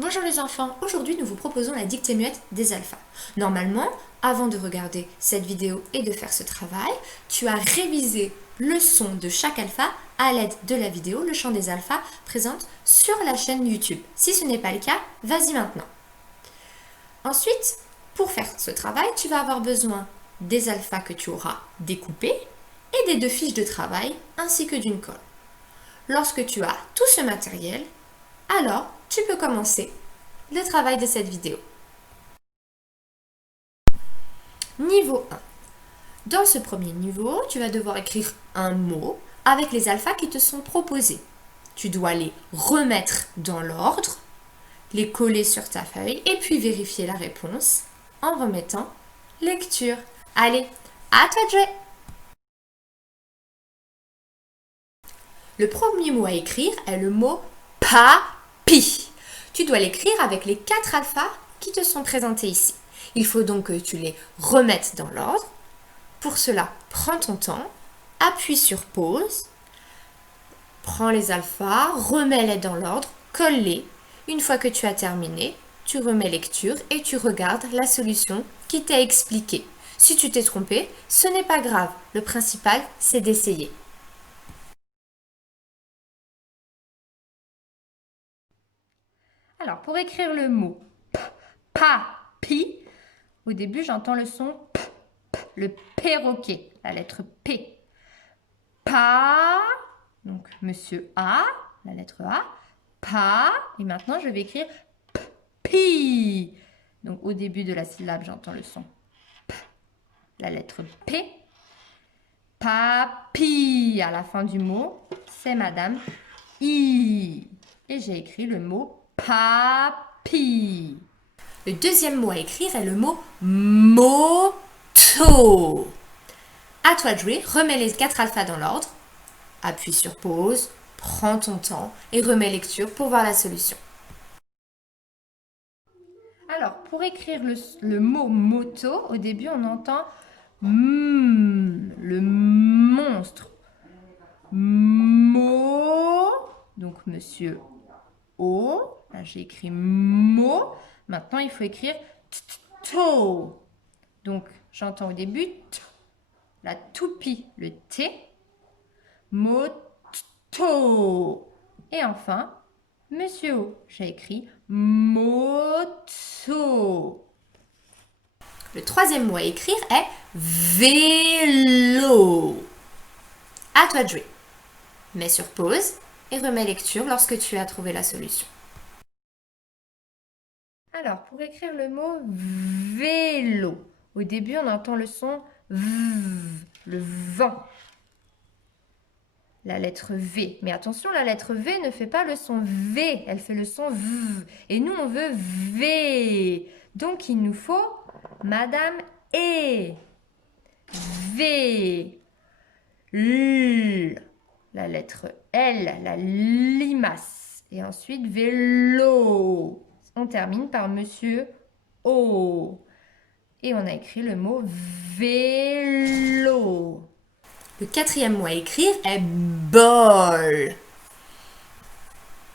Bonjour les enfants, aujourd'hui nous vous proposons la dictée muette des alphas. Normalement, avant de regarder cette vidéo et de faire ce travail, tu as révisé le son de chaque alpha à l'aide de la vidéo Le chant des alphas présente sur la chaîne YouTube. Si ce n'est pas le cas, vas-y maintenant. Ensuite, pour faire ce travail, tu vas avoir besoin des alphas que tu auras découpés et des 2 fiches de travail ainsi que d'une colle. Lorsque tu as tout ce matériel, alors tu peux commencer le travail de cette vidéo. Niveau 1. Dans ce premier niveau, tu vas devoir écrire un mot avec les alphas qui te sont proposés. Tu dois les remettre dans l'ordre, les coller sur ta feuille et puis vérifier la réponse en remettant lecture. Allez, à toi de jouer! Le premier mot à écrire est le mot papi. Tu dois l'écrire avec les 4 alphas qui te sont présentés ici. Il faut donc que tu les remettes dans l'ordre. Pour cela, prends ton temps, appuie sur pause, prends les alphas, remets-les dans l'ordre, colle-les. Une fois que tu as terminé, tu remets lecture et tu regardes la solution qui t'est expliquée. Si tu t'es trompé, ce n'est pas grave. Le principal, c'est d'essayer. Alors, pour écrire le mot papi, au début, j'entends le son p, le perroquet, la lettre P. Pa, donc monsieur A, la lettre A, pa, et maintenant je vais écrire pi. Donc au début de la syllabe, j'entends le son p, la lettre P. Papi, à la fin du mot, c'est madame I. Et j'ai écrit le mot papi. Le deuxième mot à écrire est le mot moto. À toi de jouer, remets les 4 alphas dans l'ordre, appuie sur pause, prends ton temps et remets lecture pour voir la solution. Alors, pour écrire le mot moto, au début on entend le monstre. Mo, donc monsieur O, là j'ai écrit mo. Maintenant il faut écrire to. Donc j'entends au début t, la toupie, le T, moto. Et enfin, monsieur O, j'ai écrit moto. Le troisième mot à écrire est vélo. À toi de jouer. Mets sur pause et remets lecture lorsque tu as trouvé la solution. Alors, pour écrire le mot vélo, au début, on entend le son V, le vent. La lettre V. Mais attention, la lettre V ne fait pas le son V, elle fait le son V. Et nous, on veut V. Donc, il nous faut Madame E. V. L. La lettre L, la limace. Et ensuite, vélo. On termine par Monsieur O. Et on a écrit le mot vélo. Le quatrième mot à écrire est bol.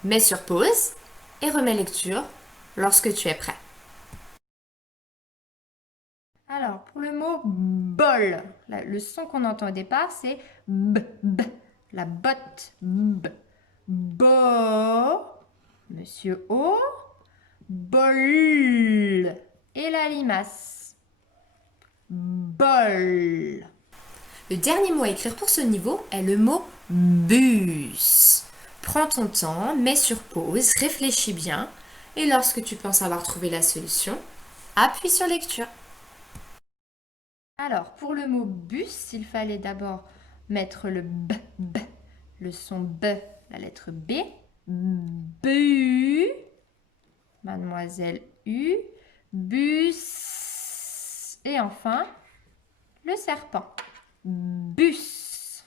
Mets sur pause et remets lecture lorsque tu es prêt. Alors, pour le mot bol, le son qu'on entend au départ, c'est b, b, la botte, b. Bo, Monsieur O, bol, et la limace, bol. Le dernier mot à écrire pour ce niveau est le mot bus. Prends ton temps, mets sur pause, réfléchis bien et lorsque tu penses avoir trouvé la solution, appuie sur lecture. Alors, pour le mot bus, il fallait d'abord mettre le b, b, le son b, la lettre B, bu, mademoiselle U, bus, et enfin, le serpent, bus.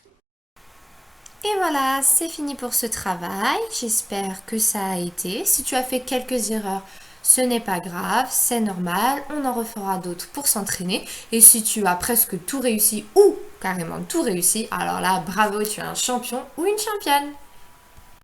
Et voilà, c'est fini pour ce travail. J'espère que ça a été. Si tu as fait quelques erreurs, ce n'est pas grave, c'est normal. On en refera d'autres pour s'entraîner. Et si tu as presque tout réussi ou carrément tout réussi, alors là, bravo, tu es un champion ou une championne.